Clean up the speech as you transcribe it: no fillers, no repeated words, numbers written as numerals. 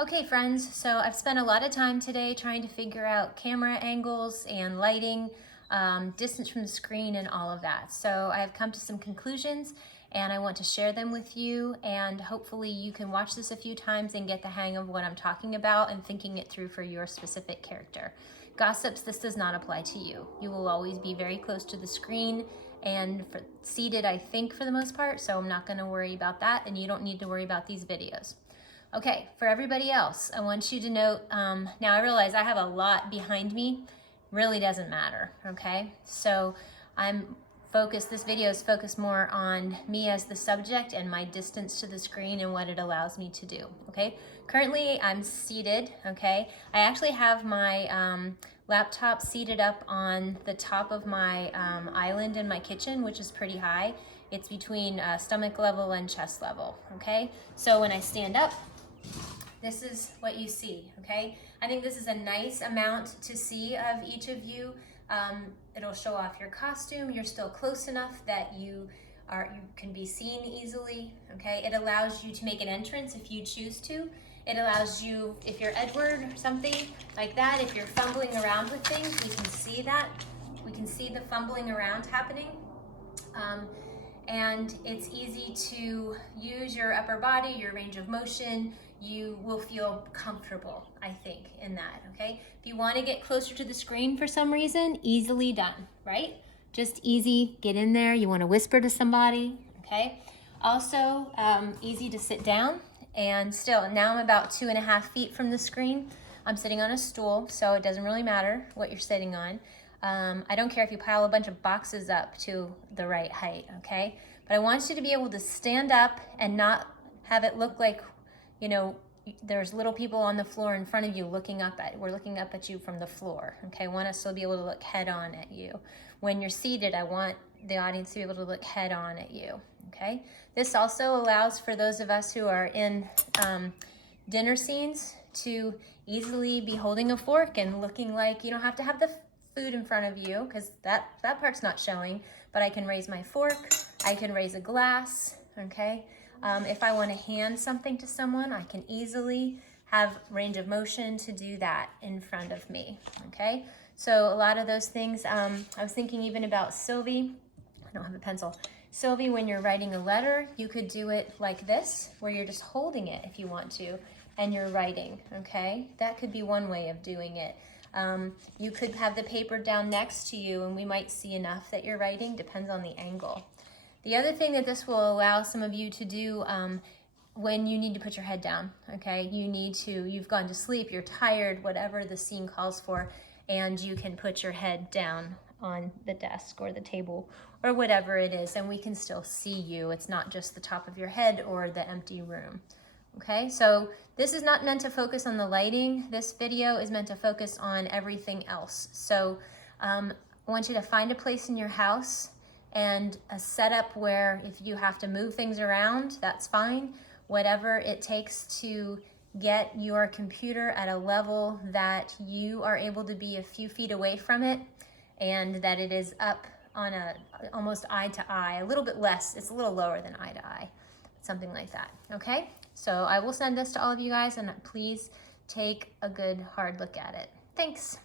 Okay friends, so I've spent a lot of time today trying to figure out camera angles and lighting, distance from the screen and all of that. So I have come to some conclusions and I want to share them with you, and hopefully you can watch this a few times and get the hang of what I'm talking about and thinking it through for your specific character. Gossips, this does not apply to you. You will always be very close to the screen and seated, I think, for the most part, so I'm not going to worry about that, and you don't need to worry about these videos. Okay, for everybody else, I want you to note, now I realize I have a lot behind me, really doesn't matter, okay? So I'm focused, this video is focused more on me as the subject and my distance to the screen and what it allows me to do, okay? Currently I'm seated, okay? I actually have my laptop seated up on the top of my island in my kitchen, which is pretty high. It's between stomach level and chest level, okay? So when I stand up, this is what you see, okay? I think this is a nice amount to see of each of you. It'll show off your costume. You're still close enough that you can be seen easily, okay? It allows you to make an entrance if you choose to. It allows you, if you're Edward or something like that, if you're fumbling around with things, we can see that. We can see the fumbling around happening. And it's easy to use your upper body, your range of motion. You will feel comfortable, I think, in that, okay? If you want to get closer to the screen for some reason, easily done, right? Just easy, get in there. You want to whisper to somebody, okay? Also, easy to sit down, and still, now I'm about 2.5 feet from the screen. I'm sitting on a stool, so it doesn't really matter what you're sitting on. I don't care if you pile a bunch of boxes up to the right height, okay? But I want you to be able to stand up and not have it look like, you know, there's little people on the floor in front of you looking up at, we're looking up at you from the floor, okay? I want us to be able to look head on at you. When you're seated, I want the audience to be able to look head on at you, okay? This also allows for those of us who are in dinner scenes to easily be holding a fork and looking like you don't have to have the food in front of you, because that part's not showing, but I can raise my fork, I can raise a glass, okay? If I want to hand something to someone, I can easily have range of motion to do that in front of me, okay? So a lot of those things, I was thinking even about Sylvie. I don't have a pencil. Sylvie, when you're writing a letter, you could do it like this, where you're just holding it if you want to, and you're writing, okay? That could be one way of doing it. You could have the paper down next to you and we might see enough that you're writing, depends on the angle. The other thing that this will allow some of you to do when you need to put your head down, okay? You've gone to sleep, you're tired, whatever the scene calls for, and you can put your head down on the desk or the table or whatever it is, and we can still see you. It's not just the top of your head or the empty room. Okay, so this is not meant to focus on the lighting. This video is meant to focus on everything else. So I want you to find a place in your house and a setup where if you have to move things around, that's fine. Whatever it takes to get your computer at a level that you are able to be a few feet away from it and that it is up on almost eye to eye, a little bit less, it's a little lower than eye to eye, something like that, okay? So I will send this to all of you guys, and please take a good hard look at it. Thanks.